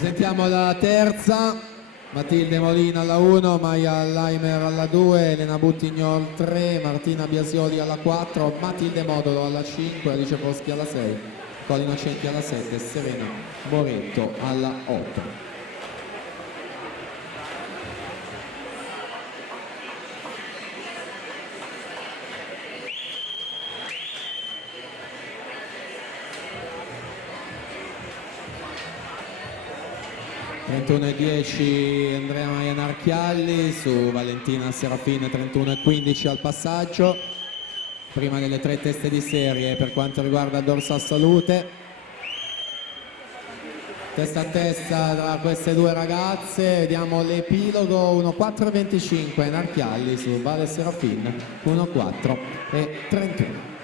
Sentiamo la terza. Matilde Molina alla 1, Maia Laimer alla 2, Elena Buttignol 3, Martina Biasioli alla 4, Matilde Modolo alla 5, Alice Boschi alla 6, Coli Innocenti alla 7, Serena Moretto alla 8. (31,10) Andrea Maia Narchialli su Valentina Serafin, 31,15 al passaggio. Prima delle 3 teste di serie per quanto riguarda Dorsa Salute. Testa a testa tra queste due ragazze, vediamo l'epilogo. 1,4,25 Narchialli su Vale Serafin, 1,4 e 31.